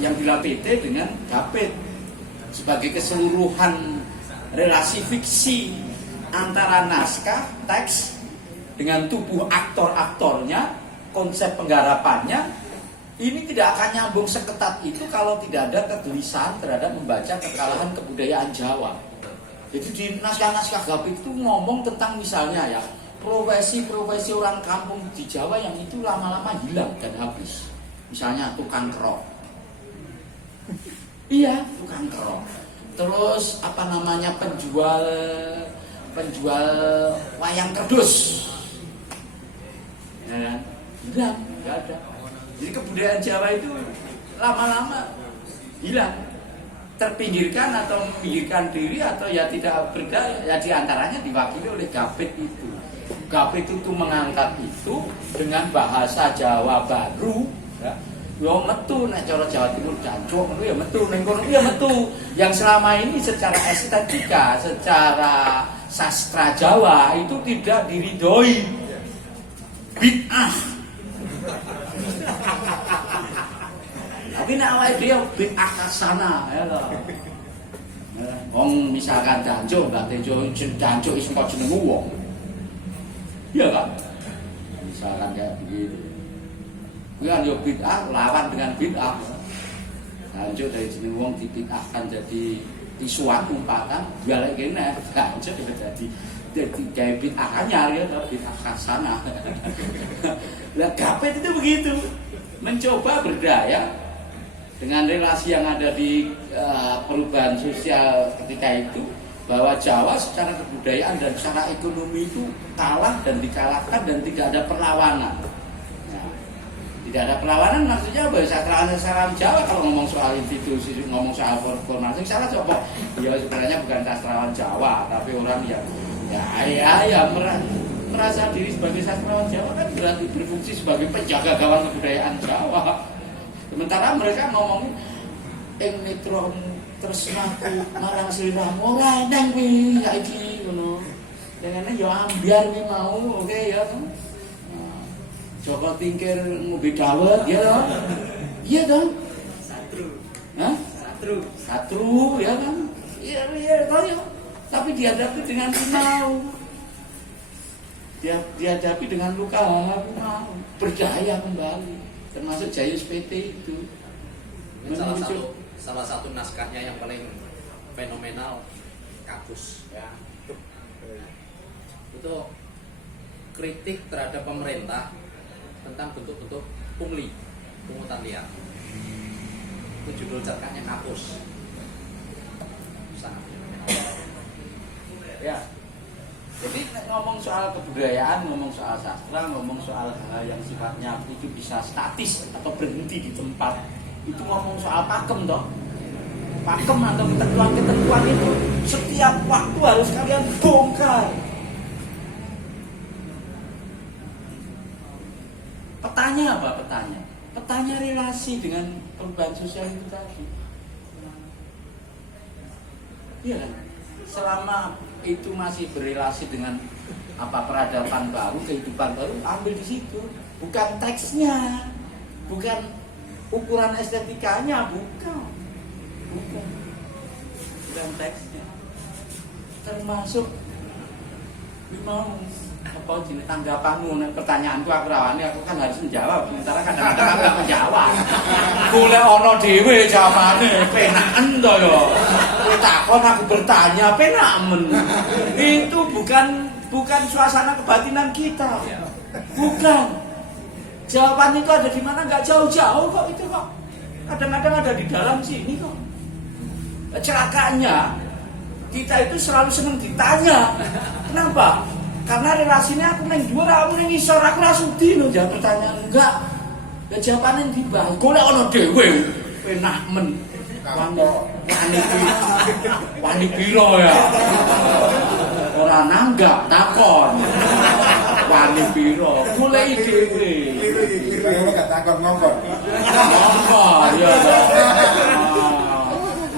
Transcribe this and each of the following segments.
yang bilang PT dengan Gapit sebagai keseluruhan relasi fiksi antara naskah, teks dengan tubuh aktor-aktornya, konsep penggarapannya. Ini tidak akan nyambung seketat itu kalau tidak ada kegelisahan terhadap membaca kekalahan kebudayaan Jawa. Jadi di naskah-naskah Gapit itu ngomong tentang misalnya ya profesi-profesi orang kampung di Jawa yang itu lama-lama hilang dan habis. Misalnya tukang kerok. Iya, tukang kerok. Terus apa namanya penjual wayang kerdus. Ya, hilang, nggak ada. Jadi kebudayaan Jawa itu lama-lama hilang, terpinggirkan atau memikirkan diri atau ya tidak berdaya. Ya diantaranya diwakili oleh Gapit itu. Gapit itu mengangkat itu dengan bahasa Jawa baru. Ya. Yo metu nek cara Jawa Timur jancuk ngono ya metu ning kono ya metu. Yang selama ini secara estetika, secara sastra Jawa itu tidak diridhoi. Bid'ah. Tapi nek awake dhewe bid'ah kasana ya lho. Wong misalkan jancuk berarti jancuk iso kok jeneng wong. Iya kan? Misalkan kayak begitu. Kan yo bid'ah lawan dengan bid'ah. Lanjut dari jeneng wong dibid'ahkan jadi tisuan umpatan, balik kene lanjut jadi kayak bid'ah anyar ya, bid'ah kasana. Lah Gapit itu begitu, mencoba berdaya dengan relasi yang ada di perubahan sosial ketika itu, bahwa Jawa secara kebudayaan dan secara ekonomi itu kalah dan dikalahkan dan tidak ada perlawanan. Tidak ada perlawanan maksudnya bahwa sastrawan Jawa kalau ngomong soal institusi, ngomong soal formasi salah coba. Ya sebenarnya bukan sastrawan Jawa, tapi orang yang ya merasa diri sebagai sastrawan Jawa kan berarti berfungsi sebagai penjaga gawang kebudayaan Jawa. Sementara mereka ngomong netron tresnaku marang sliramu ora nang kuwi ya iki ngono. Dene yo ambiar kuwi mau oke ya. Joko Tingkir ngombe dawet ya toh? Iya dong. Satru. Hah? Satru ya kan? Iya toh ya. Tapi dihadapi dengan mau. Dihadapi dengan luka mau. Berdaya kembali. Termasuk Jayus PT itu. Salah satu naskahnya yang paling fenomenal Kapus ya. Itu kritik terhadap pemerintah tentang bentuk-bentuk pungli, pungutan liar. Itu judul cerkannya Kapus. Sangat ya. Jadi ngomong soal kebudayaan, ngomong soal sastra, ngomong soal hal yang sifatnya itu bisa statis atau berhenti di tempat. Itu ngomong soal pakem toh. Pakem atau ketentuan-ketentuan itu setiap waktu harus kalian bongkar. Petanya apa petanya? Petanya relasi dengan perubahan sosial itu tadi. Iya kan? Selama itu masih berrelasi dengan apa peradaban baru, kehidupan baru, ambil di situ. Bukan teksnya, bukan ukuran estetikanya, bukan teksnya. Termasuk mau apa jenis tanggapanmu pertanyaanku aku rawani aku kan harus menjawab sementara kadang-kadang aku gak menjawab boleh ono dhewe jawabane penaken to yo kowe takon aku bertanya penaken itu bukan suasana kebatinan kita bukan jawaban itu ada di mana nggak jauh-jauh kok itu kok kadang-kadang ada di dalam sini kok celakanya kita itu selalu senang ditanya kenapa? Karena relasinya aku neng dhuwur, aku neng isor, aku langsung dino jawab pertanyaan enggak. Ya jawabannya dibahas. Golek ono dhewe. Penak men. Wani piro ya. Ora nanggak takon. Wani piro. Golek dhewe. Liru gak takon ngongkon. Ngongkon ya.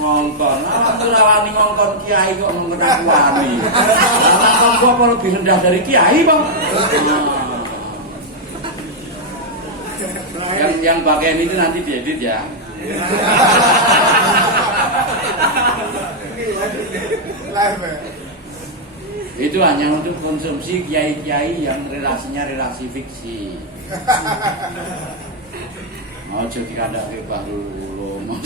Ngongkon, aku rawani ngongkon kiai kok ngongkon aku wani. Ngongkon gua apa lebih rendah dari kiai bang? Yang bagian itu nanti diedit ya. Live ya. Itu hanya untuk konsumsi kiai-kiai yang relasinya relasi fiksi. Ojo dikandake baru lomo.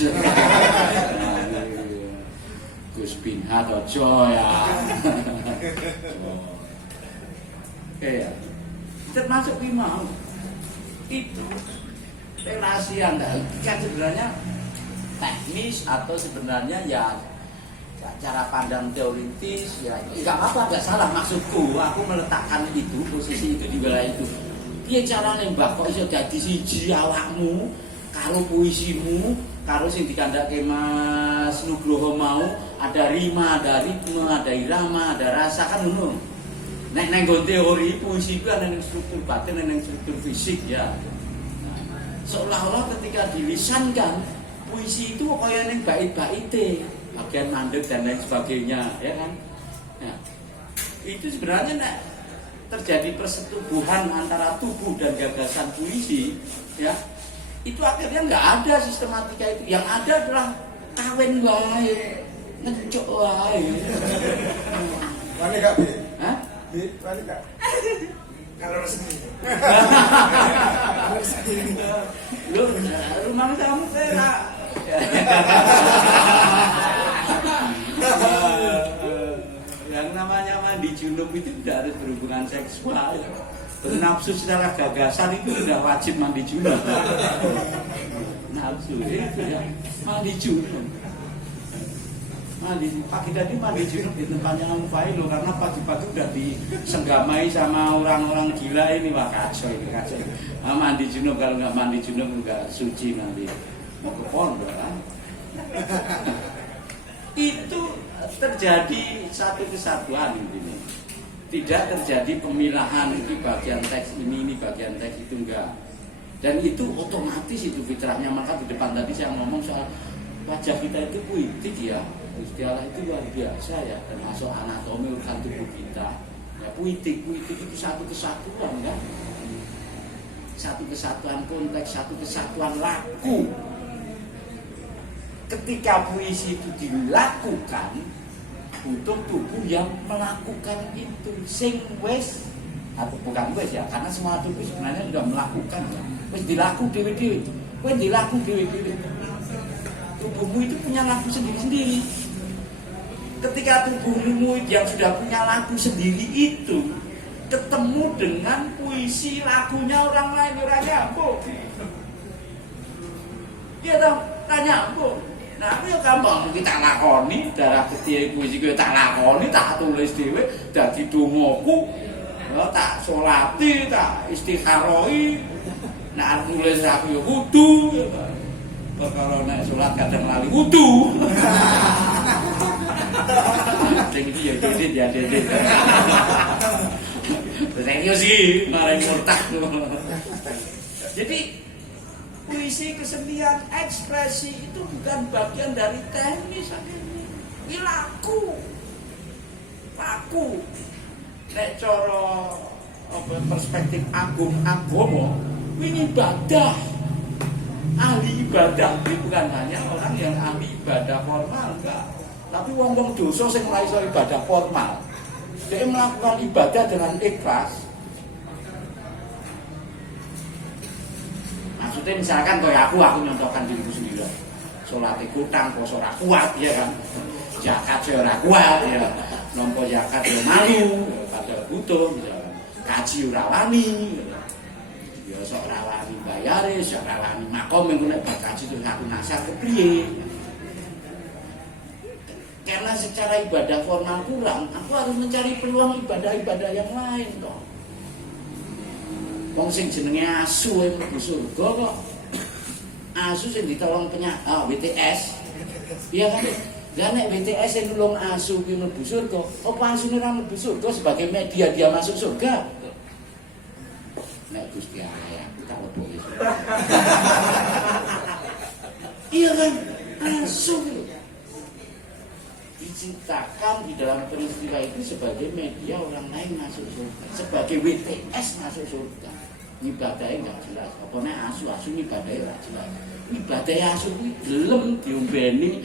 Gus bin Hat ojo ya. Oke ya. Termasuk mau itu relasi Anda kan sebenarnya teknis atau sebenarnya ya cara pandang teoritis ya nggak apa-apa, nggak salah maksudku. Aku meletakkan itu posisi itu di wilayah itu. Piye carane Mbah kok iso dadi siji awakmu karo puisimu karo sing dikandhake Mas Nugroho mau, ada rima, ada ritme, ada irama, ada rasa kan ngono. Nek nggo teori puisi ku ana ning struktur batin, ana ning struktur fisik ya. Nah, seolah-olah ketika dilisankan puisi itu kaya ning bait-baite, bagian mandek dan lain sebagainya, ya kan? Nah, itu sebenarnya nek terjadi persetubuhan antara tubuh dan gagasan puisi, ya, itu akhirnya nggak ada sistematika itu. Yang ada adalah kawin wae, ngecok wae. Wani gak Bi? Hah? Bi, wani gak? Kalau resmi. Lu rumah kamu kayak yang namanya mandi junub itu tidak harus berhubungan seksual. Bernafsu secara gagasan itu sudah wajib mandi junub. Nafsu itu ya mandi junub. Mandi pagi tadi mandi junub di tempatnya Om Failo karena pagi-pagi udah disenggamai sama orang-orang gila ini. Wah kacau ini kacau. Nah, mandi junub kalau nggak mandi junub nggak suci nanti mau ke pondok kan. Itu terjadi satu kesatuan ini. Tidak terjadi pemilahan ini bagian teks ini bagian teks itu enggak. Dan itu otomatis itu fitrahnya. Maka di depan tadi saya ngomong soal wajah kita itu puitik ya. Istilah itu luar biasa ya, termasuk anatomi urusan tubuh kita. Ya puitik itu satu kesatuan kan. Satu kesatuan konteks, satu kesatuan laku. Ketika puisi itu dilakukan, butuh tubuh yang melakukan itu. Sing wes atau bukan wes ya, karena semua tubuh sebenarnya sudah melakukan ya. Wes dilaku dewe-dewe. Wes dilaku dewe-dewe. Tubuhmu itu punya laku sendiri-sendiri. Ketika tubuhmu yang sudah punya laku sendiri itu ketemu dengan puisi lakunya orang lain, orang nyambung. Iya dong, tak nyambung. Nah, aku ya gampang kita lakoni darah ketiak puisi gue tak lakoni, tak tulis dhewe dadi dongaku. Ya tak sholati, tak istikharoi. Nah, nulis aku ya kudu. Kalau nek sholat kadang lali wudu. Sing iki ya dedit ya dedit. Serius sih, malah murtad. Jadi puisi, kesenian, ekspresi itu bukan bagian dari teknis. Ini laku. Nek cara perspektif agama, ini ibadah. Ahli ibadah itu bukan hanya orang yang ahli ibadah formal, enggak. Tapi wong-wong dosa sing ora iso ibadah formal. Dia melakukan ibadah dengan ikhlas. Maksudnya misalkan kayak aku nyontohkan diriku sendiri. Salat kutang poso ora kuat ya kan. Zakat saya ora kuat ya. Nampa zakat yo malu, padha butuh ya. Kaji ora wani. Ya sok ora wani bayare, sok ora wani makom yang nek kaji terus aku nasar kepriye. Karena secara ibadah formal kurang, aku harus mencari peluang ibadah-ibadah yang lain dong. Wong sing jenenge asu mlebu surga kok. Asu sing ditolong WTS. Iya kan? Lah nek WTS sing nulung asu kuwi mlebu surga, apa asune ora mlebu surga sebagai media dia masuk surga? Nek Gusti Allah kita leboke. Iya kan? Asu diciptakan di dalam peristiwa itu sebagai media orang lain masuk surga, sebagai WTS masuk surga. Ibadahnya nggak jelas. Apa nek asu ibadahnya nggak jelas. Ibadah asu kuwi gelem diombeni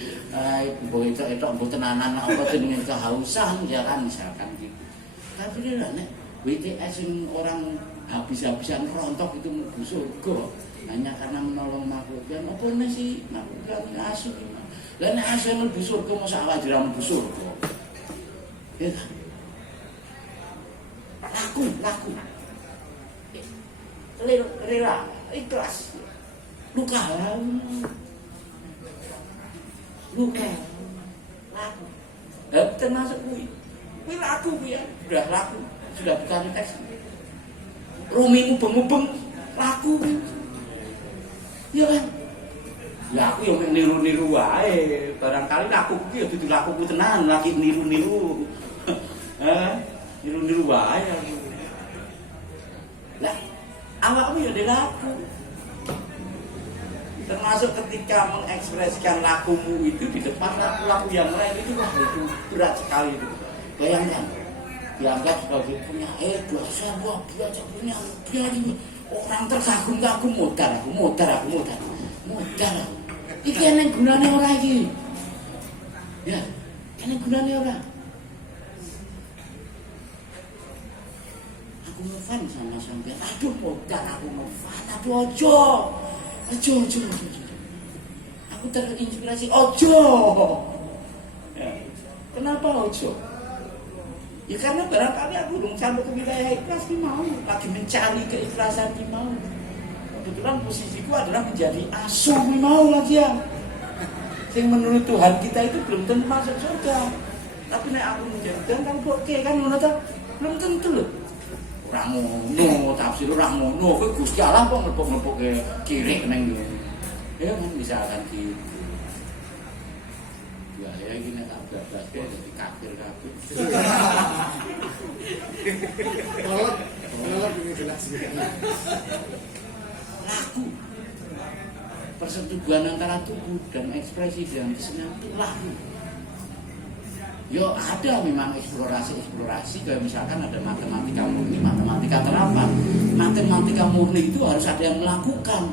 mbok etok mbok tenanan apa jenenge kehausan ya kan misalkan gitu. Tapi nek WTS yang orang habis-habisan rontok itu mlebu surga hanya karena menolong makhluk ya apa sih makhluk asu gimana. Lah nek asu mlebu surga mosok awak dhewe mlebu surga. Ya kan? Laku. Rela, ikhlas. Luka, laku. Termasuk kui laku ya, sudah laku, sudah bukan teks. Rumi mubeng laku, ya kan? Ya aku yang niru-niru wae, barangkali laku kui ya itu laku kui tenan, lagi niru-niru, niru-niru wae. Lah, awakmu ya laku. Termasuk ketika mengekspresikan lakumu itu di depan laku-laku yang lain itu wah itu berat sekali itu. Bayangkan dianggap sebagai punya ego, saya belajar punya biaya orang terkagum-kagum modal aku. Iki enek gunane ora iki. Ya, enek gunane ora. Aku ngefan sama sampean. Aduh modal aku ngefan. Aduh ojo. Aku terinspirasi ojo. Ya. Kenapa ojo? Ya karena barangkali aku belum sampai ke wilayah ikhlas ki mau, lagi mencari keikhlasan ki mau. Kebetulan posisiku adalah menjadi asu ki mau lagi ya. Yang menurut Tuhan kita itu belum tentu masuk surga. Tapi nek aku menjadi Tuhan kan oke kan ngono ta? Belum tentu loh. Ora ngono, tafsir ora ngono. Kowe Gusti Allah kok nglepok-nglepokke kiri neng yo. Ya kan misalkan gitu. Ya gini tak bablas jadi kafir. Kalau ini jelas. Laku. Persetubuhan antara tubuh dan ekspresi dan kesenian itu laku. Yo ada memang eksplorasi kayak misalkan ada matematika murni, matematika terapan. Matematika murni itu harus ada yang melakukan.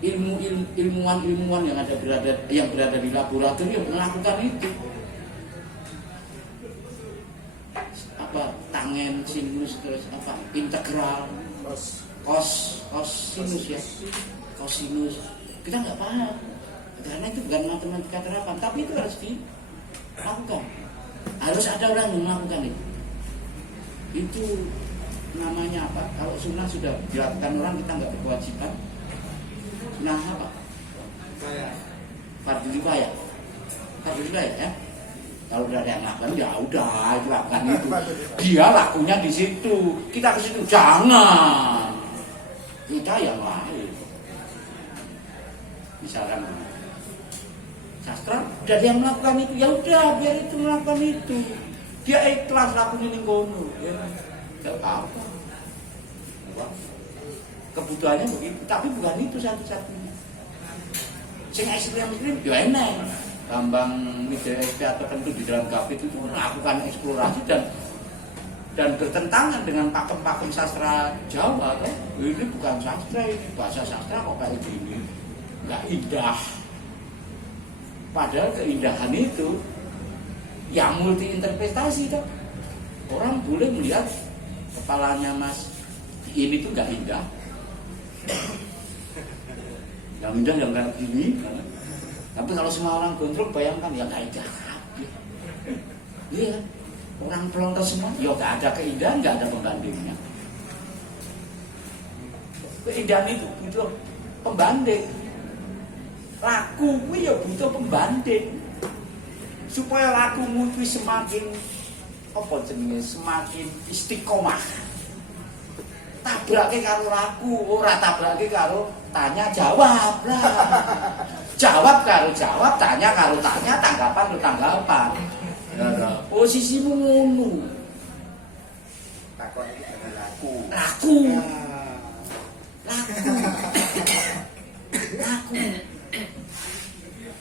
Ilmuwan yang berada di laboratorium melakukan itu. Apa tangen sinus terus apa integral cosinus ya. Cosinus. Kita nggak paham. Karena itu bukan matematika terapan, tapi itu harus dilakukan. Harus ada orang yang melakukan itu. Itu namanya apa? Kalau sunnah sudah dilakukan orang kita nggak berkewajiban. Sunnah apa? Fardhu kifayah ya. Kalau udah ada yang lakukan ya udah itu lakukan itu. Dia lakunya di situ. Kita ke situ jangan. Kita yang lain. Misalkan sastra udah dia melakukan itu ya udah biar itu melakukan itu. Dia ikhlas lakukan ini kono ya. Enggak apa-apa. Kebutuhannya begitu, tapi bukan itu satu-satunya. Sing ekstrim ya enak. Bambang media tertentu di dalam kafet itu melakukan eksplorasi dan bertentangan dengan pakem-pakem sastra Jawa kan. Ini bukan sastra, ini bahasa sastra kok kayak gini. Enggak indah. Padahal keindahan itu yang multi interpretasi kan. Orang boleh melihat kepalanya Mas ini tuh nggak indah. Yang indah yang kayak gini. Kan? Tapi kalau semua orang gondrong bayangkan ya nggak indah. Iya kan? Orang pelontos semua, ya nggak ada keindahan, nggak ada pembandingnya. Keindahan itu butuh pembanding. Laku ya butuh pembanding supaya lakumu itu semakin apa jenenge semakin istiqomah. Tabrake karo laku, ora tabrake karo tanya jawab lah. Jawab karo jawab, tanya karo tanya, tanggapan karo tanggapan. Posisimu ngono. Takon iki ada laku. Laku.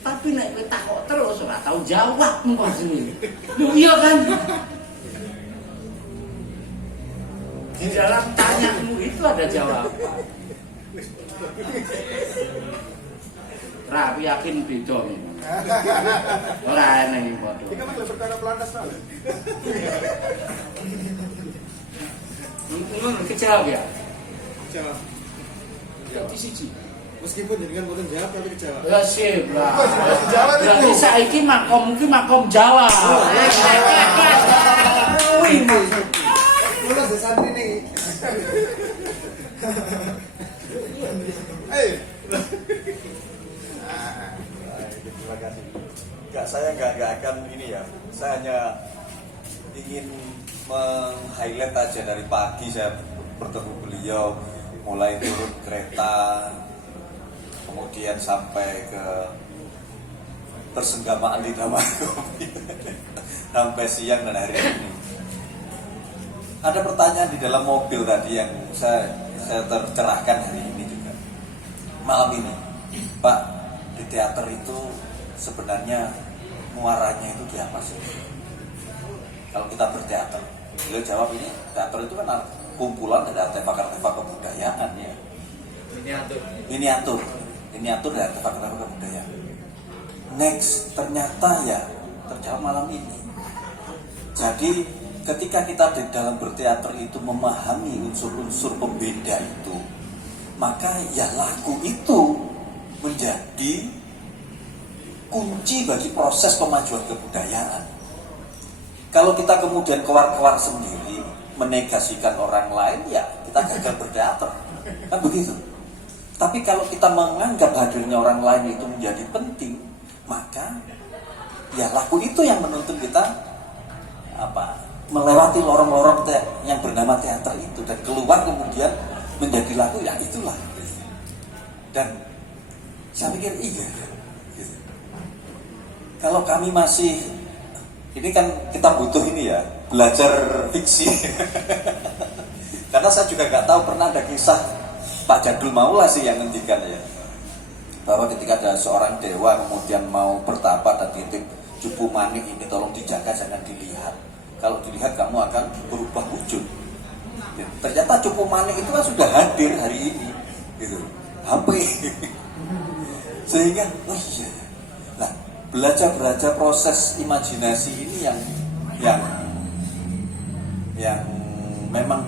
Tapi nek kowe takok terus ora tau jawab mengko sini. Lho iya kan? Di dalam tanyamu itu ada jawaban. Ra, aku yakin beda iki. Ora enek iki padha. Ini kan perkara pelantas lah. Ngono kejawab ya. Jawab. Jadi siji. Meskipun jadi kan boten jawab tapi kejawab. Ya sip lah. Jawab itu. Berarti saiki makom iki makom jawab. Wih, lulus di santri nih. Ayo. Terima kasih. Saya nggak akan ini ya. Saya hanya ingin meng-highlight aja dari pagi saya bertemu beliau, mulai turun kereta, kemudian sampai ke persenggamaan di Taman Kopi, sampai siang dan hari ini. Ada pertanyaan di dalam mobil tadi yang saya tercerahkan hari ini juga. Malam ini, Pak, di teater itu sebenarnya muaranya itu di apa sih? Kalau kita berteater, beliau jawab ini teater itu kan kumpulan dari artefak-artefak kebudayaan ya. Miniatur dari artefak-artefak kebudayaan. Next, ternyata ya terjawab malam ini. Jadi ketika kita di dalam berteater itu memahami unsur-unsur pembeda itu, maka ya lagu itu menjadi kunci bagi proses kemajuan kebudayaan. Kalau kita kemudian keluar-keluar sendiri, menegasikan orang lain, ya kita gagal berteater. Kan begitu. Tapi kalau kita menganggap hadirnya orang lain itu menjadi penting, maka ya lagu itu yang menuntun kita melewati lorong-lorong yang bernama teater itu dan keluar kemudian menjadi lagu, ya itulah. Dan saya pikir iya. Gitu. Kalau kami masih, ini kan kita butuh ini ya, belajar fiksi. Karena saya juga nggak tahu, pernah ada kisah Pak Jadul Maula sih yang ngendikan ya, bahwa ketika ada seorang dewa kemudian mau bertapa dan titip Cupu Manik ini tolong dijaga, jangan dilihat. Kalau dilihat kamu akan berubah wujud. Ya, ternyata Cupu Manik itu kan sudah hadir hari ini, gitu. HP. Sehingga, oh iya. Nah, belajar proses imajinasi ini yang memang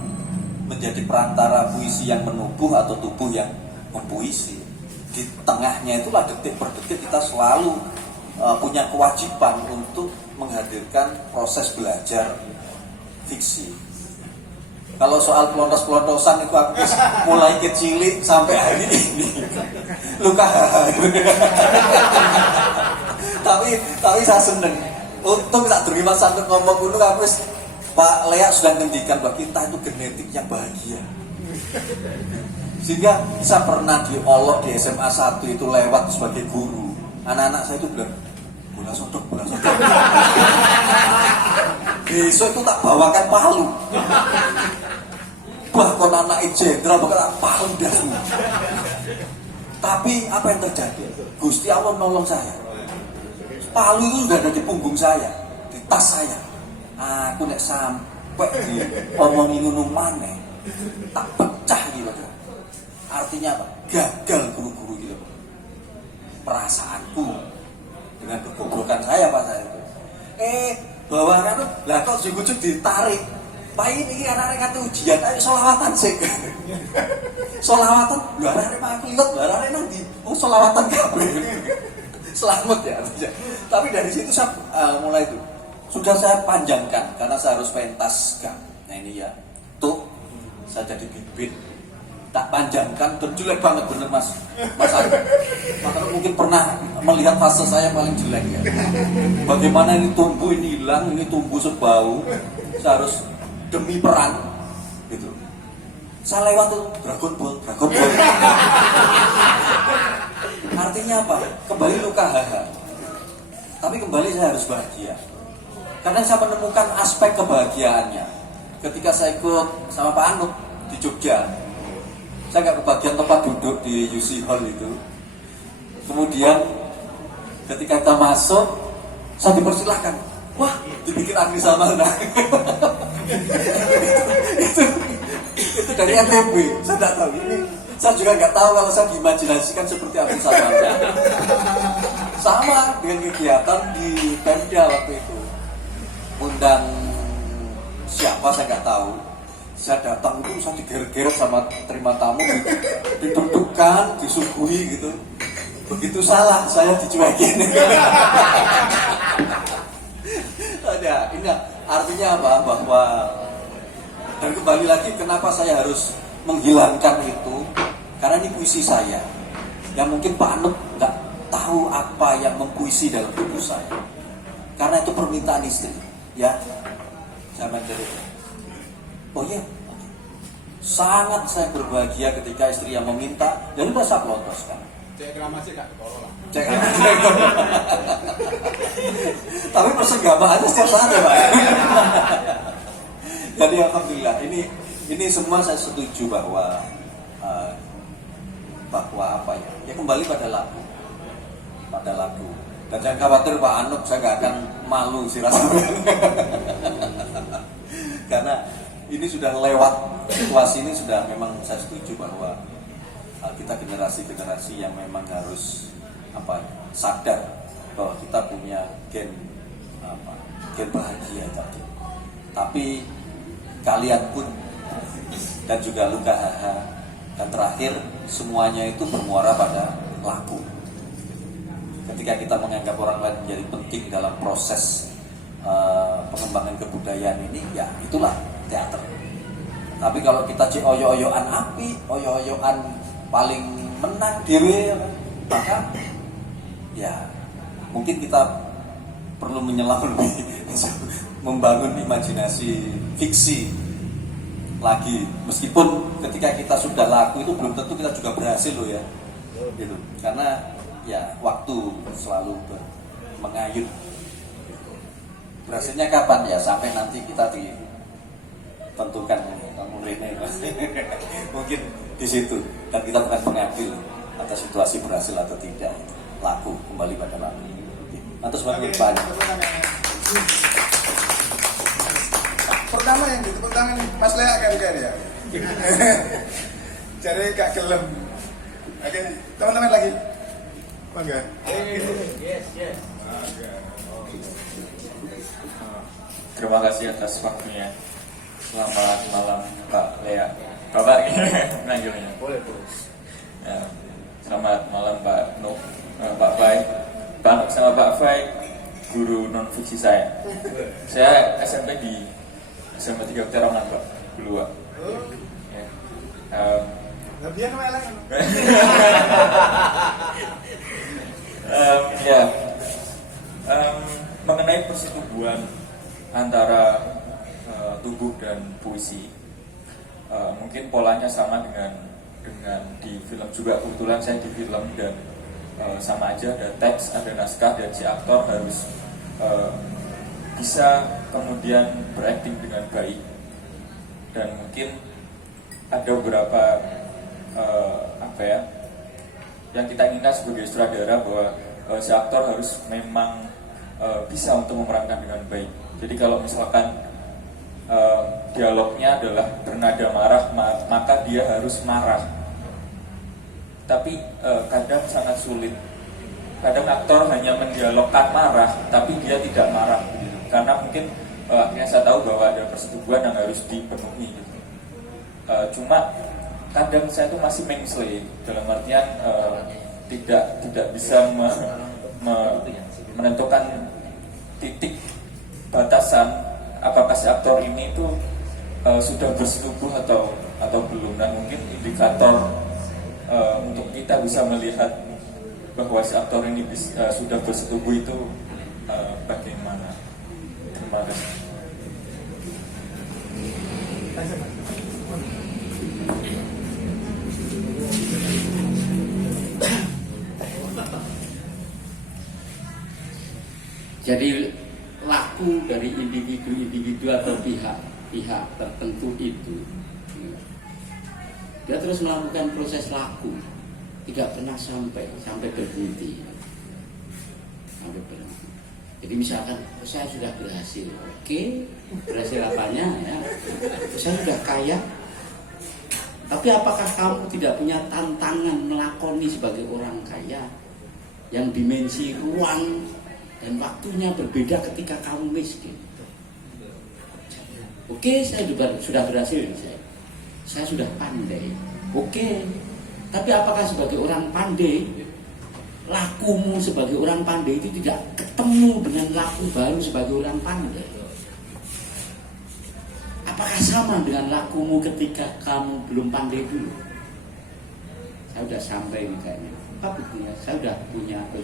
menjadi perantara puisi yang menubuh atau tubuh yang mempuisi. Di tengahnya itulah detik per detik kita selalu punya kewajiban untuk menghadirkan proses belajar fiksi. Kalau soal pelontos-pelontosan itu aku mulai kecil sampai hari ini luka. tapi saya seneng. Untung tak terima sampai ngomong dulu aku Pak Lea sudah ngendikan bahwa kita itu genetik yang bahagia. Sehingga saya pernah diolok di SMA 1 itu lewat sebagai guru. Anak-anak saya itu bilang, bola sodok. Besok itu tak bawakan palu. Bahkan anak jenderal bakal palu dah. Tapi apa yang terjadi? Gusti Allah nolong saya. Palu itu sudah ada di punggung saya, di tas saya. Aku nek sampai di omongin ngono maneh tak pecah gitu. Artinya apa? Gagal guru-guru gitu. Perasaanku dengan kegoblokan saya Pak saya itu. Bawa kan lah kok jujuk ditarik. Pak ini anak-anak kata ujian, ayo sholawatan sih. Sholawatan, lu anak-anak aku lihat, lu anak-anak nanti. Oh sholawatan kabeh. Selamat ya artinya. Tapi dari situ saya mulai itu sudah saya panjangkan karena saya harus pentas gang. Nah ini ya, tuh saya jadi bibit tak panjangkan dan jelek banget bener Mas Arif. Maka mungkin pernah melihat fase saya paling jelek ya. Bagaimana ini tumbuh, ini hilang, ini tumbuh sebau. Saya harus demi peran gitu. Saya lewat tuh Dragon Ball. Artinya apa? Kembali luka haha. Tapi kembali saya harus bahagia. Karena saya menemukan aspek kebahagiaannya. Ketika saya ikut sama Pak Anuk di Jogja, saya nggak kebagian tempat duduk di UC Hall itu. Kemudian ketika kita masuk, saya dipersilahkan. Wah, dibikin Agni Samana. itu dari NTB. Saya nggak tahu ini. Saya juga nggak tahu kalau saya diimajinasikan seperti apa sama. Sama dengan kegiatan di Pemda waktu itu. Undang siapa saya nggak tahu. Saya datang itu saya digeret-geret sama terima tamu, didudukkan, disuguhi gitu. Begitu salah saya dicuekin. Ada, ini artinya apa? Bahwa dan kembali lagi kenapa saya harus menghilangkan itu? Karena ini puisi saya. Yang mungkin Pak Anut nggak tahu apa yang mempuisi dalam buku saya. Karena itu permintaan istri, ya. Saya menceritakan. Oh iya, sangat saya berbahagia ketika istri yang meminta, dan udah saya pelontarkan. Cek reklamasi nggak ditolong lah. Cek. Tapi persenggamaannya setiap saat ya Pak. Jadi alhamdulillah ini semua saya setuju bahwa apa ya? Ya kembali pada lagu. Dan jangan khawatir Pak Anuk, saya nggak akan malu sih rasanya. Karena ini sudah lewat situasi ini sudah memang saya setuju bahwa kita generasi yang memang harus sadar bahwa kita punya gen bahagia tadi. Tapi kalian pun dan juga Luka Haha dan terakhir semuanya itu bermuara pada lagu. Ketika kita menganggap orang lain menjadi penting dalam proses pengembangan kebudayaan ini, ya itulah teater. Tapi kalau kita oyo-oyoan api, oyo-oyoan paling menang diri, maka ya mungkin kita perlu menyelam lebih, membangun imajinasi fiksi lagi. Meskipun ketika kita sudah laku itu belum tentu kita juga berhasil loh ya, gitu. Karena ya waktu selalu mengayun. Berhasilnya kapan ya? Sampai nanti kita ditentukan kamu Rene. Mungkin di situ. Dan kita bukan pengambil atas situasi berhasil atau tidak. Laku, kembali pada laku. Atas banyak banyak. Pertama yang ditepuk tangan Mas Lea kan ya. Cari Kak Gelem. Oke, teman-teman lagi. Bangga. Yes. Terima kasih atas waktunya. Selamat malam Pak Lea. Bapak manggilnya. Boleh terus. Ya, selamat malam Pak Nuk, Pak Fai. Pak Nuk sama Pak Fai guru non fiksi saya. Saya SMP di SMP 3 Terongan Pak, dulu Pak. Ya. Lebihan melek. Mengenai persetubuhan antara tubuh dan puisi, mungkin polanya sama dengan di film juga. Kebetulan saya di film dan sama aja, ada teks, ada naskah, dan si aktor harus bisa kemudian berakting dengan baik. Dan mungkin ada beberapa yang kita inginkan sebagai sutradara, bahwa si aktor harus memang bisa untuk memerankan dengan baik. Jadi kalau misalkan dialognya adalah bernada marah, maka dia harus marah. Tapi kadang sangat sulit. Kadang aktor hanya mendialogkan marah, tapi dia tidak marah, gitu. Karena mungkin akhirnya saya tahu bahwa ada persetubuhan yang harus dipenuhi, gitu. Cuma kadang saya tuh masih mengsle, dalam artian tidak bisa menentukan titik batasan apakah si aktor ini tuh sudah bersetubuh atau belum. Dan mungkin indikator untuk kita bisa melihat bahwa si aktor ini sudah bersetubuh itu bagaimana. Terima kasih. Jadi laku dari individu atau pihak tertentu itu, dia terus melakukan proses laku, tidak pernah sampai berhenti. Sampai berhenti. Jadi misalkan saya sudah berhasil, oke, berhasil apanya ya? Saya sudah kaya, Tapi apakah kamu tidak punya tantangan melakoni sebagai orang kaya yang dimensi ruang dan waktunya berbeda ketika kamu miskin? Oke, saya sudah berhasil. Saya sudah pandai. Oke, tapi apakah sebagai orang pandai, lakumu sebagai orang pandai itu tidak ketemu dengan laku baru sebagai orang pandai? Apakah sama dengan lakumu ketika kamu belum pandai dulu? Saya sudah sampai nih kayaknya. Apa buktinya? Saya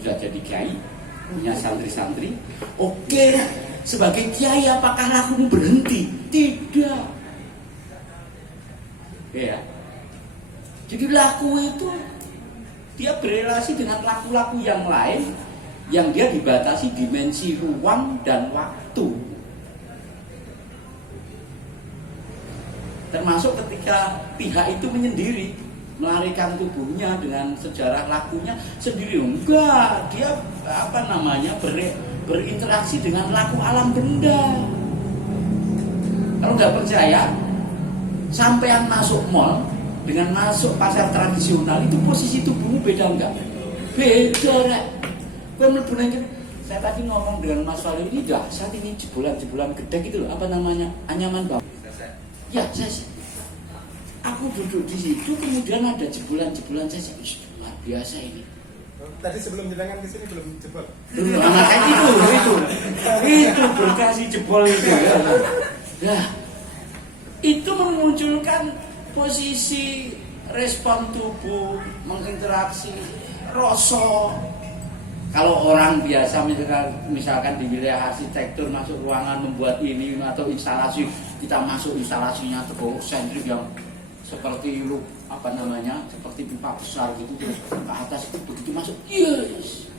sudah jadi kiai, punya santri-santri. Oke, sebagai kiai apakah lakumu berhenti? Tidak. Ya. Jadi laku itu dia berelasi dengan laku-laku yang lain yang dia dibatasi dimensi ruang dan waktu. Termasuk ketika pihak itu menyendiri, melarikan tubuhnya dengan sejarah lakunya sendiri. Enggak, dia berinteraksi dengan laku alam benda. Kalau nggak percaya, sampean masuk mall dengan masuk pasar tradisional itu posisi tubuhmu beda enggak? Beda, Rek. Kowe mlebu nang saya tadi ngomong dengan Mas Walid ini saat ini jebolan gede gitu loh, apa namanya? Anyaman bawah. Ya, aku duduk di situ, kemudian ada jebolan-jebolan saya luar biasa ini. Tadi sebelum jenengan ke sini belum jebol. Makanya itu berkasih jebol itu. Nah, itu memunculkan posisi respon tubuh, menginteraksi, rasa. Kalau orang biasa misalkan di wilayah arsitektur masuk ruangan membuat ini atau instalasi, kita masuk instalasinya tersentrik yang seperti seperti pipa besar gitu, terus ke atas itu begitu masuk, yes,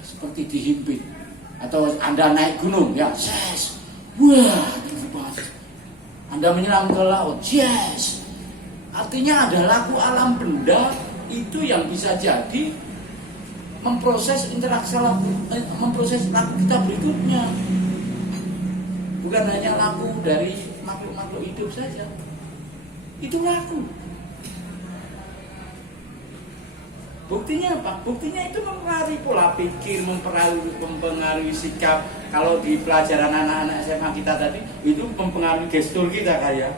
seperti dihimpit. Atau Anda naik gunung, ya, yes, wah, tinggi banget. Anda menyelam ke laut, yes. Artinya ada laku alam benda itu yang bisa jadi memproses interaksi memproses laku kita berikutnya. Bukan hanya laku dari makhluk-makhluk hidup saja. Itu laku. Buktinya apa? Buktinya itu mempengaruhi pola pikir, mempengaruhi sikap. Kalau di pelajaran anak-anak SMA kita tadi, itu mempengaruhi gestur kita kayak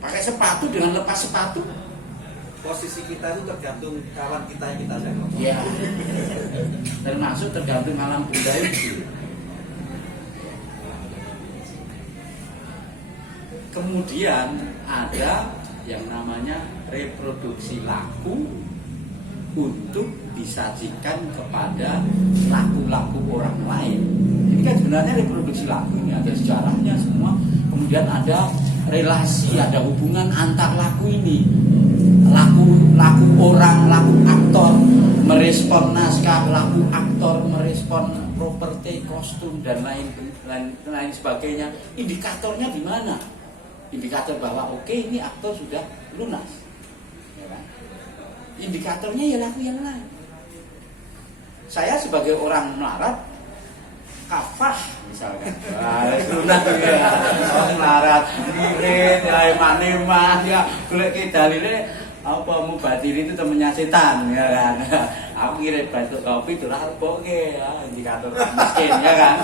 pakai sepatu dengan lepas sepatu. Posisi kita itu tergantung kawan kita yang kita tengok. Ya, termasuk tergantung alam benda itu. Kemudian ada yang namanya reproduksi laku untuk disajikan kepada laku-laku orang lain. Ini kan sebenarnya reproduksi laku ini ada sejarahnya semua. Kemudian ada relasi, ada hubungan antar laku ini. Laku orang, laku aktor merespon naskah, laku aktor merespon properti, kostum dan lain sebagainya. Indikatornya di mana? Indikator bahwa oke, ini aktor sudah lunas, ya kan? Indikatornya ya laku yang lain. Saya sebagai orang melarat, kafah misalkan, lunas ya, orang melarat, ngirit, ya emak-emak, ya golek dalile apa mau batin itu temennya setan, ya kan? Aku ngirit batu kopi itu lah, oke, ya, indikator miskin, ya kan?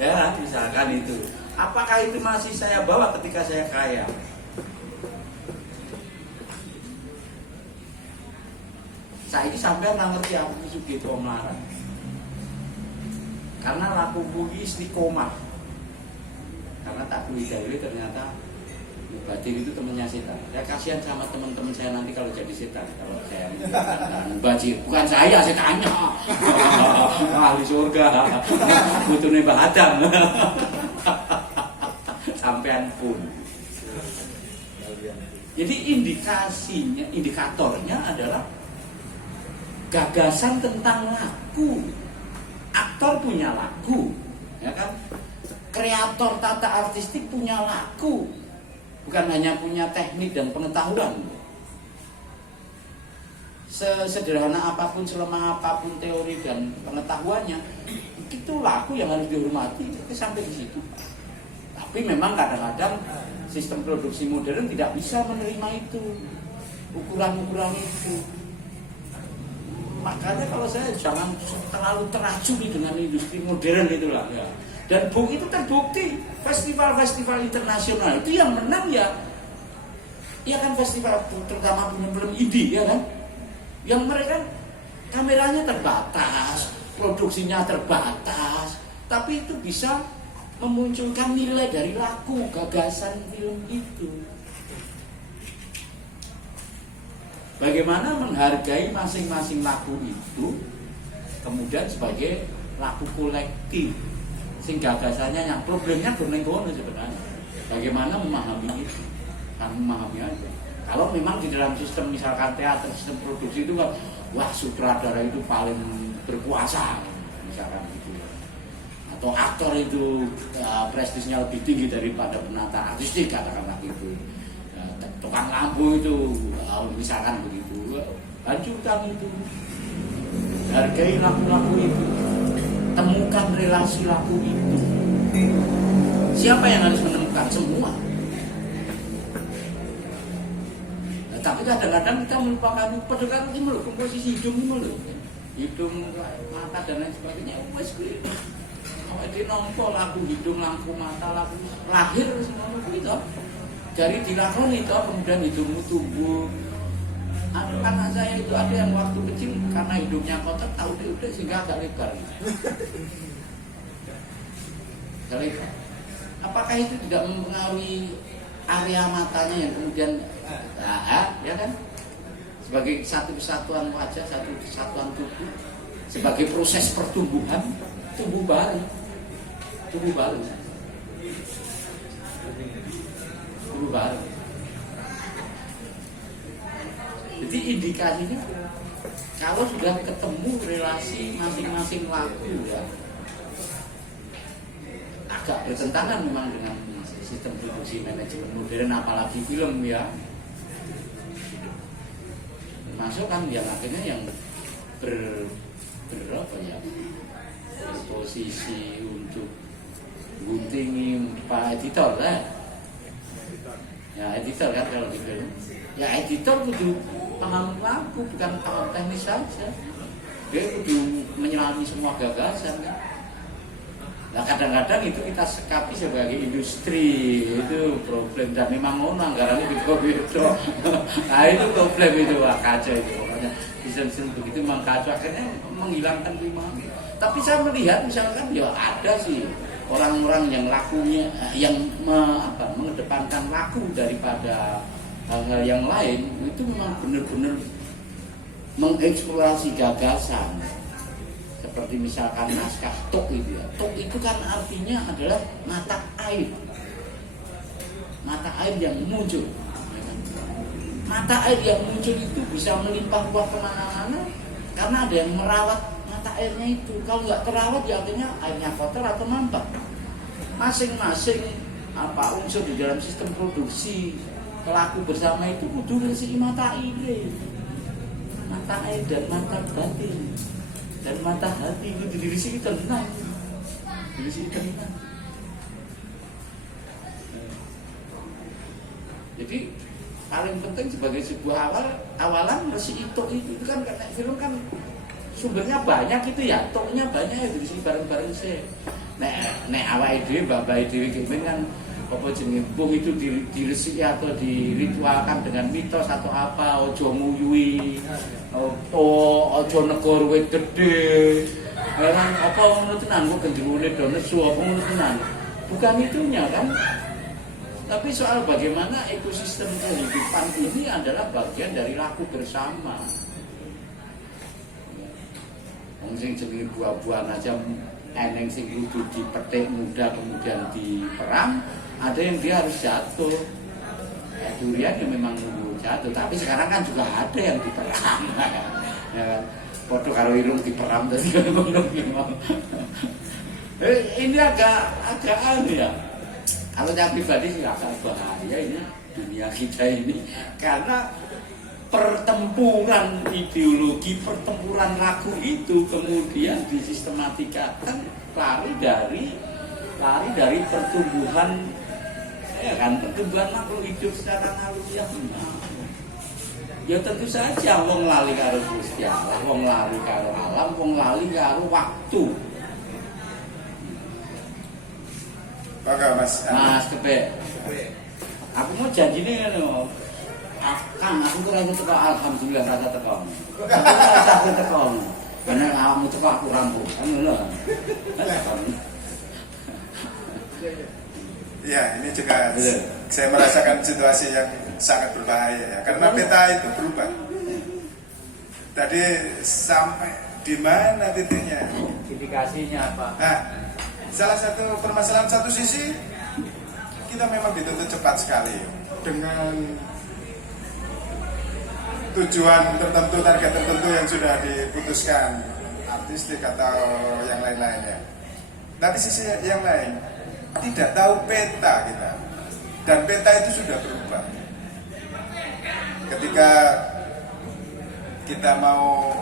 Ya, misalkan itu. Apakah itu masih saya bawa ketika saya kaya? Saya ini sampai nggak ngerti aku Sugito melarat. Karena laku bugi istiqomah. Karena tak kuliah ternyata batin itu temannya setan. Ya kasihan sama teman-teman saya nanti kalau jadi setan. Kalau saya mubajir, bukan saya setannya. Ahli surga. Butuhnya Mbah Adam. Sampean pun. Jadi indikatornya adalah gagasan tentang laku. Aktor punya laku, ya kan? Kreator tata artistik punya laku. Bukan hanya punya teknik dan pengetahuan. Sesederhana apapun, selemah apapun teori dan pengetahuannya, itu laku yang harus dihormati sampai di situ. Tapi memang kadang-kadang sistem produksi modern tidak bisa menerima itu, ukuran-ukuran itu. Makanya kalau saya jangan terlalu teracuni dengan industri modern itulah ya. Dan Bung itu terbukti festival-festival internasional itu yang menang ya kan festival terutama punya film indie ya kan, yang mereka kameranya terbatas, produksinya terbatas, tapi itu bisa memunculkan nilai dari laku gagasan film itu. Bagaimana menghargai masing-masing laku itu kemudian sebagai laku kolektif, sing gagasannya yang problemnya berlenggono sebenarnya. Bagaimana memahami itu? Kami memahami aja. Kalau memang di dalam sistem misalkan teater, sistem produksi itu kan, wah sutradara itu paling berkuasa, misalkan gitu. Atau aktor itu prestisnya lebih tinggi daripada penata artistik, katakanlah gitu. Tukang lampu itu misalkan begitu, lanjutkan itu, hargai laku-laku itu, temukan relasi laku itu. Siapa yang harus menemukan? Semua. Nah, tapi kadang-kadang kita melupakan padahal itu loh, komposisi hidung itu loh, hidung, mata dan lain sebagainya. Wes kuwi awake dhewe nampa laku hidung, laku mata, laku lahir semua itu. Dari dilakoni itu kemudian hidungmu tumbuh. Anak saya itu ada yang waktu kecil karena hidungnya kotor tahu dia udah sehingga agak lebar. Lebar. Apakah itu tidak mempengaruhi area matanya yang kemudian ya kan? Sebagai satu kesatuan wajah, satu kesatuan tubuh, sebagai proses pertumbuhan, tumbuh baru. Baru. Jadi indikasinya kalau sudah ketemu relasi masing-masing laku ya, agak bertentangan memang dengan sistem produksi manajemen modern, apalagi film ya. Masuk kan yang akhirnya yang berposisi untuk guntingi Pak Editor lah. Ya editor kan kalau gitu. Ya editor kudu paham laku, bukan paham teknis saja. Dia kudu menyelami semua gagasan kan. Nah kadang-kadang itu kita sekapi sebagai industri, itu problem, dan memang mau anggarannya beda-beda. Nah itu problem itu, wah kacau itu pokoknya. Desain begitu memang kacau, akhirnya menghilangkan pemahaman. Tapi saya melihat misalkan ya ada sih orang-orang yang lakunya yang mengedepankan laku daripada hal-hal yang lain, itu memang benar-benar mengeksplorasi gagasan. Seperti misalkan naskah Tok itu ya. Tok itu kan artinya adalah mata air. Mata air yang muncul. Mata air yang muncul itu bisa melimpah ruah kemana-mana karena ada yang merawat mata airnya itu. Kalau nggak terawat ya akhirnya airnya kotor atau mampat. Masing-masing unsur di dalam sistem produksi pelaku bersama itu kudu ngisi mata air dan mata batin dan mata hati itu dirisi tenang. Jadi paling penting sebagai sebuah awalan resi itu kan karena film kan sumbernya banyak itu ya, toknya banyak ya dirisi bareng-bareng sih. Nek awake dhewe bapak dhewe kemen kan apa jenenge bung itu diresiki atau diritualkan dengan mitos atau apa, ojo nguyui, ojo negor wit gede, kan apa ngono tenan kok gendrone do nesu apa ngono tenan. Bukan itunya kan. Tapi soal bagaimana ekosistem kehidupan ini adalah bagian dari laku bersama. Wong sing jenenge buah-buahan aja eneng sing kudu dipetik muda kemudian diperang, ada yang dia harus jatuh. Durian ya memang nunggu jatuh, tapi sekarang kan juga ada yang diperang. Ya kan? Foto karo irung diperang tadi kan ngono ini agak aneh ya. Kalau yang pribadi sih agak bahaya ini dunia kita ini karena pertempuran ideologi, pertempuran laku itu kemudian disistematikan lari dari pertumbuhan Ya kan, pertumbuhan makhluk hidup secara naluriah gimana? Ya tentu saja wong lali karo Gusti Allah, wong lali karo alam, wong lali karo waktu. Bangga Mas. Mas Kepe. Aku mau janji nih ngono. Kang, aku tuh rasa teko alhamdulillah rasa teko. Aku rasa teko. Karena awakmu teko aku rampung. Kan ngono. Iya, ini juga saya merasakan situasi yang sangat berbahaya ya. Karena peta itu berubah. Tadi sampai di mana titiknya? Indikasinya apa? Nah, salah satu permasalahan satu sisi kita memang dituntut cepat sekali dengan tujuan tertentu, target tertentu yang sudah diputuskan artistik atau yang lain-lainnya. Tapi sisi yang lain tidak tahu peta kita, dan peta itu sudah berubah. Ketika kita mau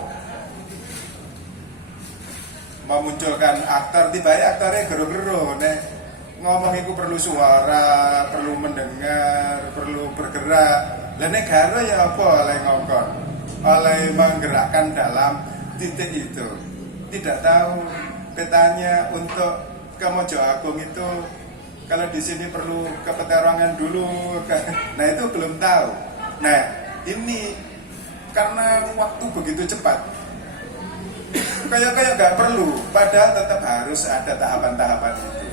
memunculkan aktor, tiba-tiba aktornya gero-gero, ngomong itu perlu suara, perlu mendengar, perlu bergerak. Lah nek garo ya apa oleh ngongkon, oleh menggerakkan dalam titik itu. Tidak tahu petanya untuk ke Mojo Agung itu, kalau di sini perlu ke Peterangan dulu, nah itu belum tahu. Nah ini karena waktu begitu cepat, kayak nggak perlu, padahal tetap harus ada tahapan-tahapan itu.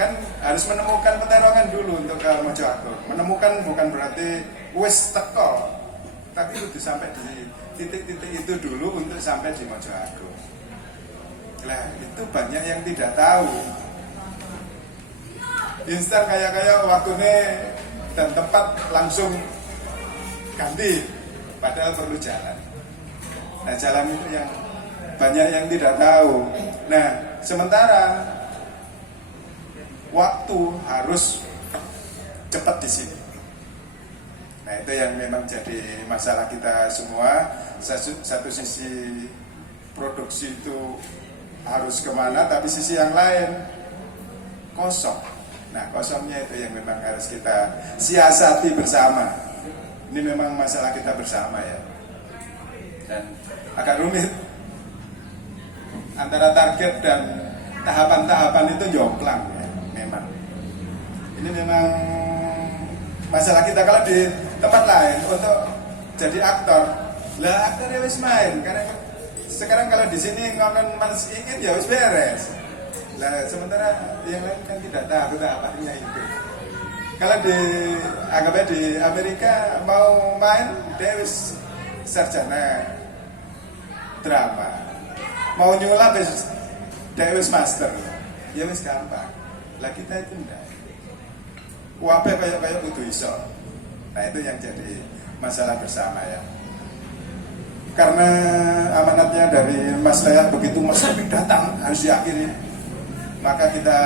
Kan harus menemukan Peterangan dulu untuk ke Mojo Agung. Menemukan bukan berarti wis teko, tapi kudu sampai di titik-titik itu dulu untuk sampai di Mojo Agung. Nah itu banyak yang tidak tahu. Instan kayak waktunya dan tempat langsung ganti, padahal perlu jalan. Nah jalan itu yang banyak yang tidak tahu. Nah sementara waktu harus cepat di sini. Nah itu yang memang jadi masalah kita semua. Satu sisi produksi itu harus kemana, tapi sisi yang lain kosong. Nah kosongnya itu yang memang harus kita siasati bersama. Ini memang masalah kita bersama ya. Dan agak rumit antara target dan tahapan-tahapan itu jomplang ya, memang. Ini memang masalah kita. Kalau di tempat lain untuk jadi aktor, lah aktornya wis main. Karena sekarang kalau di sini ngomong mas ingin ya wis beres. Lah sementara yang lain kan tidak tahu tahapannya itu. Kalau di anggapnya di Amerika mau main, dia wis sarjana drama. Mau nyulap dia wis master. Ya wis gampang. Lah kita itu enggak. Wape kayak kudu iso. Nah itu yang jadi masalah bersama ya. Karena amanatnya dari Mas Lea begitu Mas Topik datang harus diakhiri, maka kita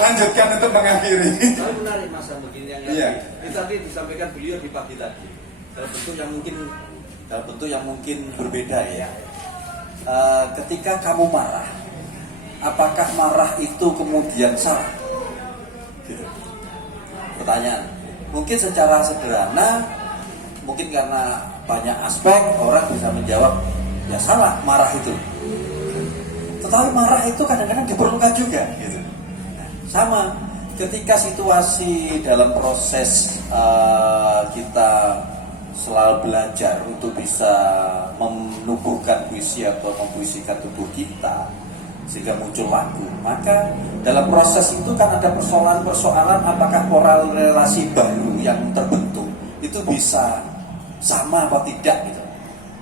lanjutkan untuk mengakhiri. Tapi menarik Mas begini yang Iya. itu tadi disampaikan beliau di pagi tadi dalam bentuk yang mungkin berbeda ya. Ketika kamu marah, apakah marah itu kemudian salah? Gitu. Pertanyaan. Mungkin secara sederhana, mungkin karena banyak aspek orang bisa menjawab ya salah marah itu. Tetapi marah itu kadang-kadang diperlukan juga. Gitu. Sama ketika situasi dalam proses kita selalu belajar untuk bisa menumbuhkan puisi atau mempuisikan tubuh kita sehingga muncul lagu, maka dalam proses itu kan ada persoalan-persoalan apakah moral relasi baru yang terbentuk itu bisa sama apa tidak gitu.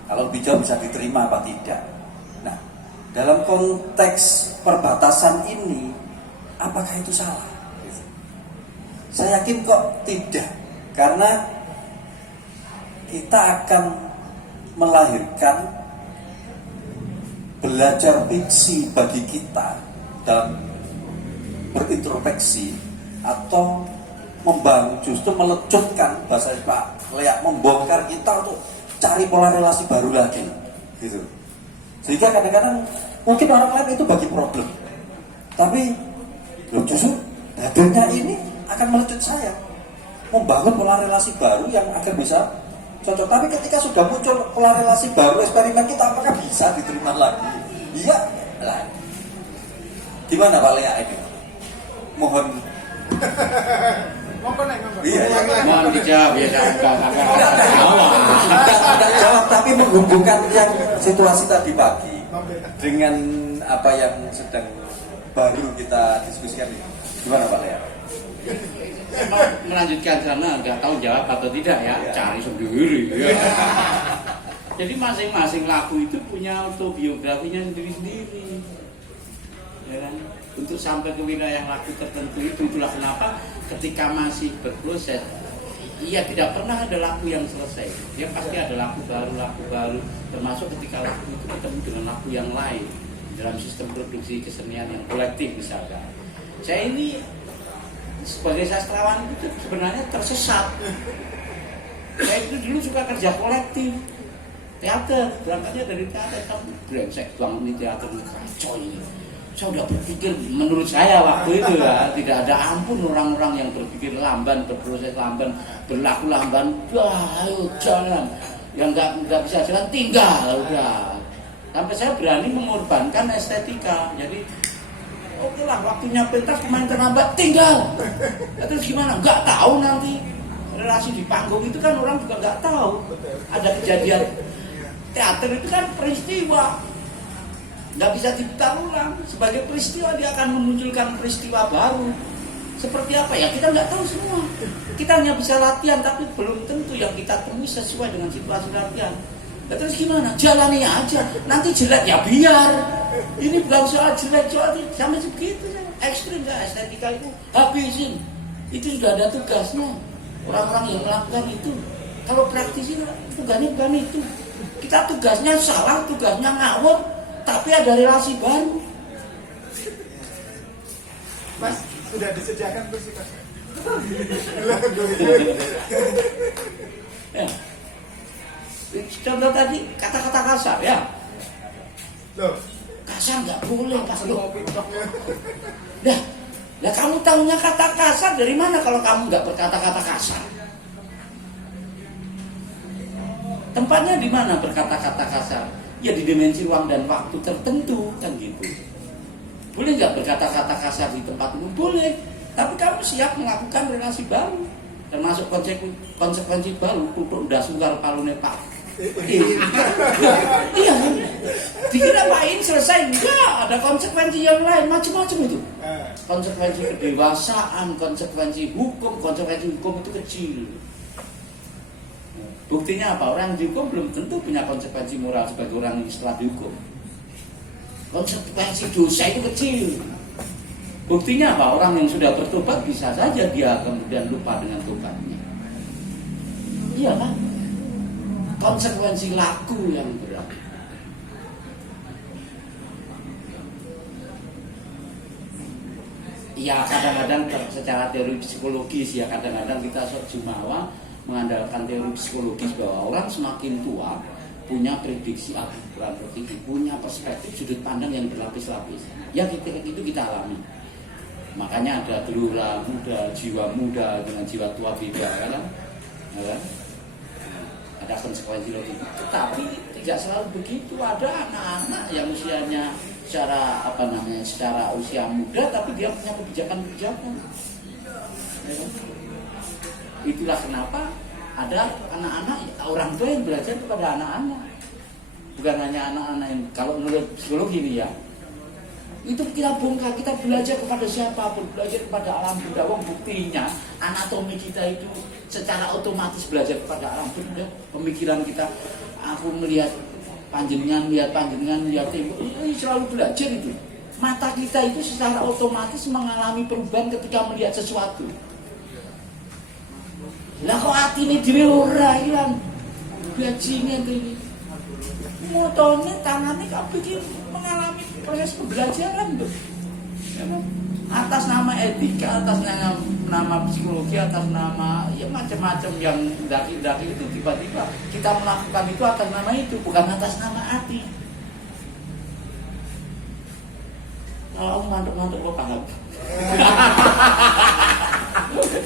Kalau bijak bisa diterima apa tidak. Nah, dalam konteks perbatasan ini apakah itu salah? Saya yakin kok tidak, karena kita akan melahirkan belajar fiksi bagi kita dalam berintrospeksi atau membangun, justru melecutkan bahasa Pak Lea, membongkar kita untuk cari pola relasi baru lagi gitu. Sehingga kadang-kadang mungkin orang lain itu bagi problem, Tapi justru hadirnya ini akan melecut saya, membangun pola relasi baru yang akan bisa cocok. Tapi ketika sudah muncul pola relasi baru, eksperimen kita apakah bisa diterima lagi? Iya lah. Gimana Pak Lea ini? Mohon. Iya, Mohon dijawab ya, tidak jawab, tapi menghubungkan yang situasi tadi pagi dengan apa yang sedang baru kita diskusikan ini. Gimana Pak Lea? mau melanjutkan sana nggak tahu jawab atau tidak ya, cari sendiri ya. Jadi masing-masing lagu itu punya autobiografinya sendiri-sendiri ya kan? Untuk sampai ke wilayah lagu tertentu itulah kenapa ketika masih berproses iya tidak pernah ada lagu yang selesai, ya pasti ada lagu baru, termasuk ketika lagu itu ketemu dengan lagu yang lain dalam sistem produksi kesenian yang kolektif misalkan. Saya ini sebagai sastrawan itu sebenarnya tersesat. Saya itu dulu suka kerja kolektif, teater, berangkatnya dari teater. Kamu brengsek banget nih teater ini, kacau ini. Saya udah berpikir, menurut saya waktu itu ya, tidak ada ampun orang-orang yang berpikir lamban, berproses lamban, berlaku lamban. Wah, ayo jangan, yang nggak bisa jalan tinggal udah. Sampai saya berani mengorbankan estetika. Jadi oke lah, waktunya pentas pemain terlambat tinggal. Terus gimana? Nggak tahu nanti relasi di panggung itu kan orang juga nggak tahu. Ada kejadian teater itu kan peristiwa, nggak bisa diputar ulang. Sebagai peristiwa dia akan memunculkan peristiwa baru. Seperti apa ya? Kita nggak tahu semua. Kita hanya bisa latihan, tapi belum tentu yang kita temui sesuai dengan situasi latihan. Terus gimana? Jalani aja. Nanti jelek ya biar. Ini bukan soal jelek, soal sampai segitu ya. Ekstrim ya, estetika itu habisin. Itu sudah ada tugasnya. Orang-orang yang melakukan itu. Kalau praktisi tugasnya bukan itu. Kita tugasnya salah, tugasnya ngawur, tapi ada relasi baru. Mas, sudah disediakan kursi Mas. Ya. Contoh tadi kata-kata kasar ya. Loh, Kasar nggak boleh pas lo. Lah kamu tahunya kata kasar dari mana kalau kamu nggak berkata-kata kasar? Tempatnya di mana berkata-kata kasar? Ya di dimensi ruang dan waktu tertentu kan gitu. Boleh nggak berkata-kata kasar di tempat umum? Boleh. Tapi kamu siap melakukan relasi baru, termasuk konsekuensi baru. Kudu udah sunggar palune Pak. Iya, dikira Pak ini selesai, enggak, ada konsekuensi yang lain, macam-macam itu. Konsekuensi kedewasaan, konsekuensi hukum itu kecil. Buktinya apa? Orang dihukum belum tentu punya konsekuensi moral sebagai orang yang setelah dihukum. Konsekuensi dosa itu kecil. Buktinya apa? Orang yang sudah bertobat bisa saja dia kemudian lupa dengan tobatnya. Iya kan? Konsekuensi laku yang berat. Ya kadang-kadang secara teori psikologis ya kadang-kadang kita jumawa mengandalkan teori psikologis bahwa orang semakin tua punya prediksi punya perspektif sudut pandang yang berlapis-lapis. Ya itu kita alami. Makanya ada gelora muda, jiwa muda dengan jiwa tua beda kan? Ya. Ada konsekuensi logis. Tetapi tidak selalu begitu. Ada anak-anak yang usianya secara usia muda tapi dia punya kebijakan-kebijakan. Ya. Itulah kenapa ada anak-anak orang tua yang belajar kepada anak-anak. Bukan hanya anak-anak yang kalau menurut psikologi ini ya. Itu kita bongkar, kita belajar kepada siapapun, belajar kepada alam bunda. Buktinya anatomi kita itu secara otomatis belajar kepada alam bunda. Pemikiran kita, aku melihat panjenengan, melihat ibu, ini selalu belajar itu. Mata kita itu secara otomatis mengalami perubahan ketika melihat sesuatu. Lah kok hati ini dhewe ora ilang. Bajingan iki. Motone tangannya kepikir mengalami proses pembelajaran tuh. Ya, atas nama etika, atas nama psikologi, atas nama ya macam-macam yang daki-daki itu tiba-tiba kita melakukan itu atas nama itu, bukan atas nama hati. Kalau ngantuk-ngantuk kok paham.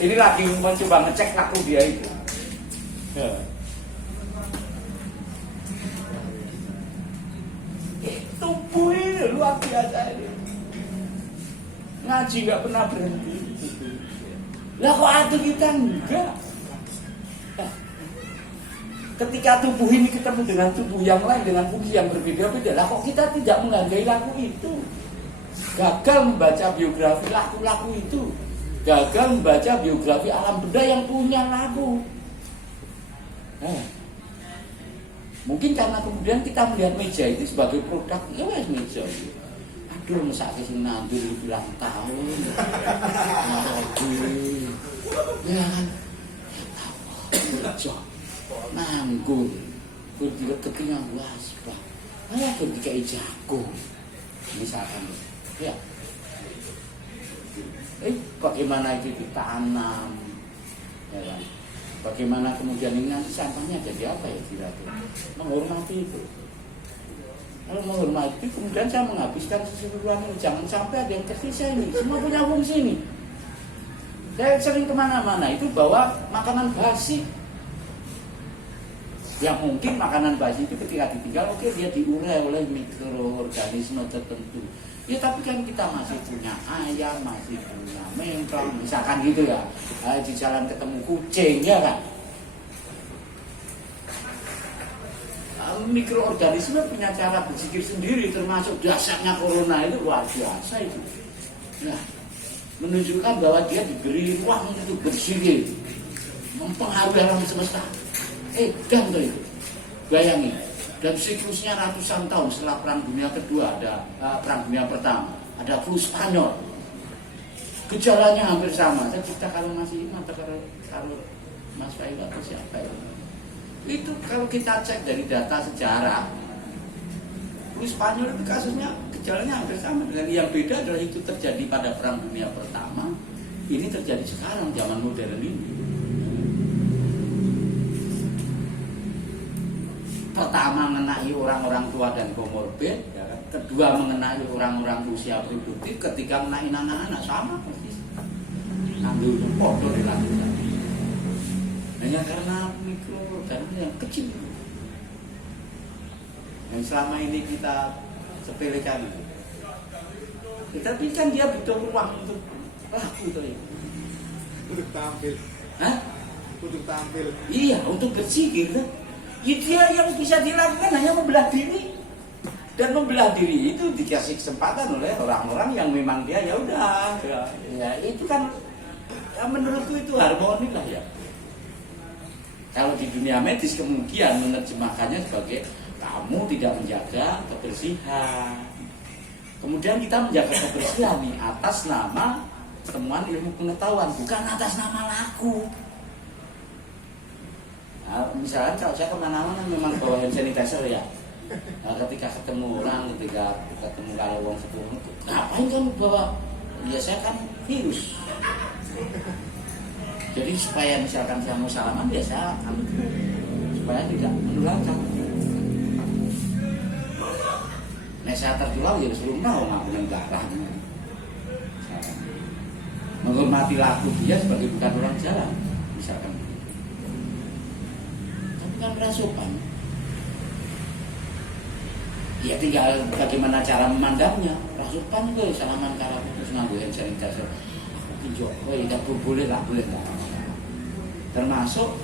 Ini lagi mencoba ngecek laku dia itu. Ya. Tubuh ini luar biasa ini. Ngaji nggak pernah berhenti. Lah kok ada kita enggak? Ketika tubuh ini ketemu dengan tubuh yang lain dengan fungsi yang berbeda-beda, lah kok kita tidak menghargai laku itu? Gagal membaca biografi laku-laku itu, gagal membaca biografi alam benda yang punya laku. Mungkin karena kemudian kita melihat meja itu sebagai produk, ya wes meja. Aduh, masa kesini nandur bilang tahun, aduh, ya kan, meja, nanggung, ketika ketinggalan waspa, ketika jago, misalkan. Ya, bagaimana itu ditanam, ya kan? Bagaimana kemudian ini nanti sampahnya jadi apa ya kira-kira? Menghormati itu. Kalau menghormati, kemudian saya menghabiskan seluruhnya. Jangan sampai ada yang tersisa ini. Semua punya fungsi ini. Saya sering kemana-mana itu bawa makanan basi. Yang mungkin makanan basi itu ketika ditinggal, oke, dia diurai oleh mikroorganisme tertentu. Ya tapi kan kita masih punya ayam, masih punya mengkong, misalkan gitu ya. Di jalan ketemu kucing, ya kan. Mikroorganisme punya cara berpikir sendiri, termasuk dasarnya corona itu luar biasa itu. Nah, menunjukkan bahwa dia diberi ruang untuk berpikir, mempengaruhi alam semesta. Dan itu, bayangin. Dan siklusnya ratusan tahun setelah Perang Dunia Kedua, ada Perang Dunia Pertama, ada flu Spanyol. Gejalanya hampir sama. Saya cerita kalau masih ingat, kalau Mas Fail atau siapa itu kalau kita cek dari data sejarah, flu Spanyol itu kasusnya gejalanya hampir sama dengan yang beda adalah itu terjadi pada Perang Dunia Pertama, ini terjadi sekarang zaman modern ini. Pertama mengenai orang-orang tua dan komorbid, ya kan? Kedua mengenai orang-orang usia produktif, ketiga mengenai anak-anak sama persis. Ambil foto dilakukan. Hanya karena mikroorganisme yang kecil. Yang selama ini kita sepelekan itu. Tetapi kan dia butuh ruang untuk laku itu. Untuk tampil. Hah? Untuk tampil. Iya, untuk bersikir. Ya dia yang bisa dilakukan hanya membelah diri. Dan membelah diri itu dikasih kesempatan oleh orang-orang yang memang dia ya udah. Ya itu kan ya menurutku itu harmoni lah ya. Kalau di dunia medis kemudian menerjemahkannya sebagai kamu tidak menjaga kebersihan. Kemudian kita menjaga kebersihan nih atas nama temuan ilmu pengetahuan, bukan atas nama laku. Nah, misalnya kalau saya kemana-mana memang bawa hand sanitizer ya. Nah, ketika ketemu orang, ketika ketemu kalau orang sepuluh, ngapain kamu bawa? Ya saya kan virus. Jadi supaya misalkan saya mau salaman, ya saya ambil supaya tidak menularkan. Nah saya tertular ya suruh mau ngambil darah. Menghormati laku dia sebagai bukan orang jalan, misalkan. Kan rasukan. Ya tinggal bagaimana cara memandangnya. Rasukan itu salaman kalau terus nganggo hand sanitizer. Aku pinjok, tidak boleh lah. Termasuk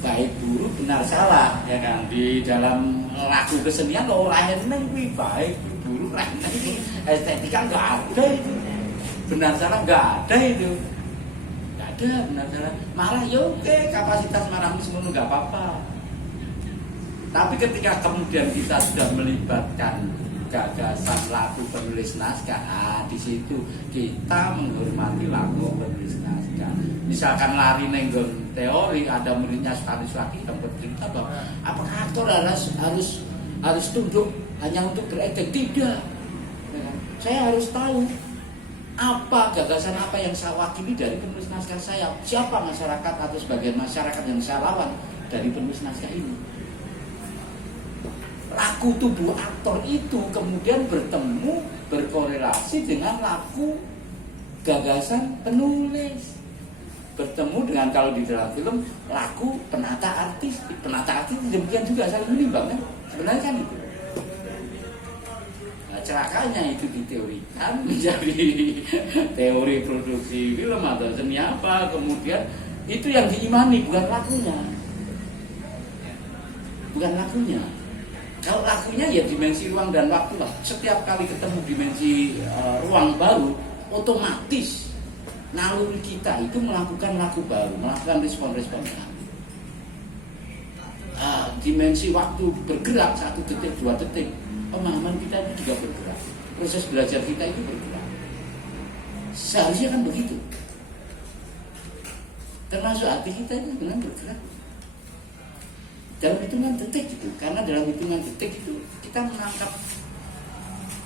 baik buruk benar salah, ya kan. Di dalam laku kesenian orangnya itu baik buruk lah. Estetika nggak ada itu. Benar salah nggak ada itu. Nggak ada benar salah. Malah ya oke, kapasitas marahmu semua nggak apa-apa. Tapi ketika kemudian kita sudah melibatkan gagasan laku penulis naskah, di situ kita menghormati laku penulis naskah. Misalkan lari nenggon teori, ada muridnya Sukaris lagi yang bercerita bahwa apakah aktor harus tunduk hanya untuk berakting? Tidak. Saya harus tahu apa gagasan apa yang saya wakili dari penulis naskah saya. Siapa masyarakat atau sebagian masyarakat yang saya lawan dari penulis naskah ini. laku tubuh aktor itu kemudian berkorelasi dengan laku gagasan penulis, bertemu dengan kalau di dalam film laku penata artis demikian juga saling menimbang kan, sebenarnya kan itu. Nah, celakanya itu diteorikan menjadi teori produksi film atau seni apa, kemudian itu yang diimani bukan lakunya. Kalau lakunya ya dimensi ruang dan waktu lah. Setiap kali ketemu dimensi ruang baru, otomatis naluri kita itu melakukan laku baru, melakukan respon-respon baru. Dimensi waktu bergerak 1 detik, 2 detik, pemahaman kita itu juga bergerak. Proses belajar kita itu bergerak. Seharusnya kan begitu. Termasuk hati kita itu dengan bergerak dalam hitungan detik itu, karena dalam hitungan detik itu kita menangkap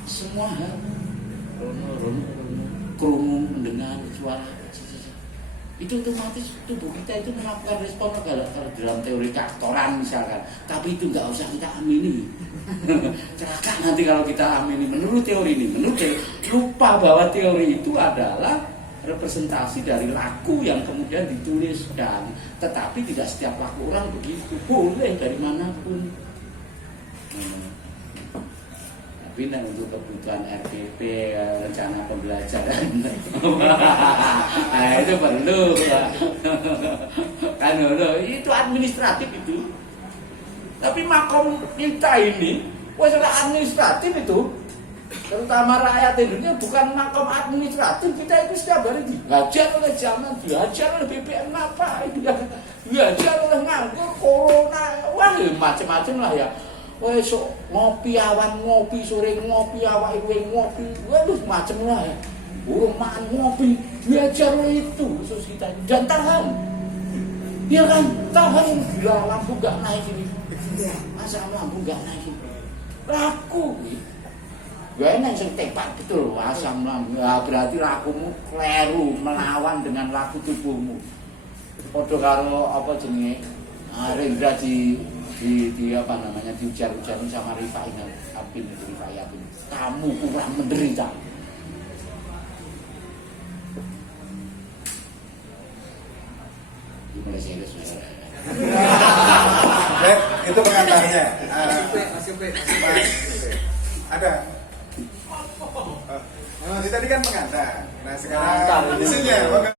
semua hal, kerungu, mendengar suara, itu otomatis tubuh kita itu melakukan respon kalau dalam teori keaktoran misalkan, tapi itu nggak usah kita amini. Celaka nanti kalau kita amini menurut teori ini, lupa bahwa teori itu adalah representasi dari laku yang kemudian dituliskan, tetapi tidak setiap laku orang begitu, boleh dari manapun. Tapi untuk kebutuhan RPP, rencana pembelajaran, nah itu perlu, kan itu administratif itu. Tapi makom kita ini, administratif itu. Terutama rakyat Indonesia bukan makom administratif, kita itu setiap hari dihajar oleh zaman, dihajar oleh BPN apa, dihajar oleh nganggur, corona, wah macam-macam lah ya. Wah sok ngopi awan ngopi, sore ngopi awak ibu ngopi, waduh macam lah ya. Burung makan ngopi, dihajar oleh itu khusus kita dan tahan, ya kan tahan, gila lampu gak naik ini, masa lampu gak naik ini, laku. Gue ini yang tepat betul asam lambung. Ya, berarti lakumu kleru melawan dengan laku tubuhmu. Podo karo apa jenenge Rendra di apa namanya diujar-ujar sama Rifai Apin. Kamu kurang menderita. Gimana sih itu pengantarnya. Ada. Tadi kan pengantar. Nah sekarang isinya.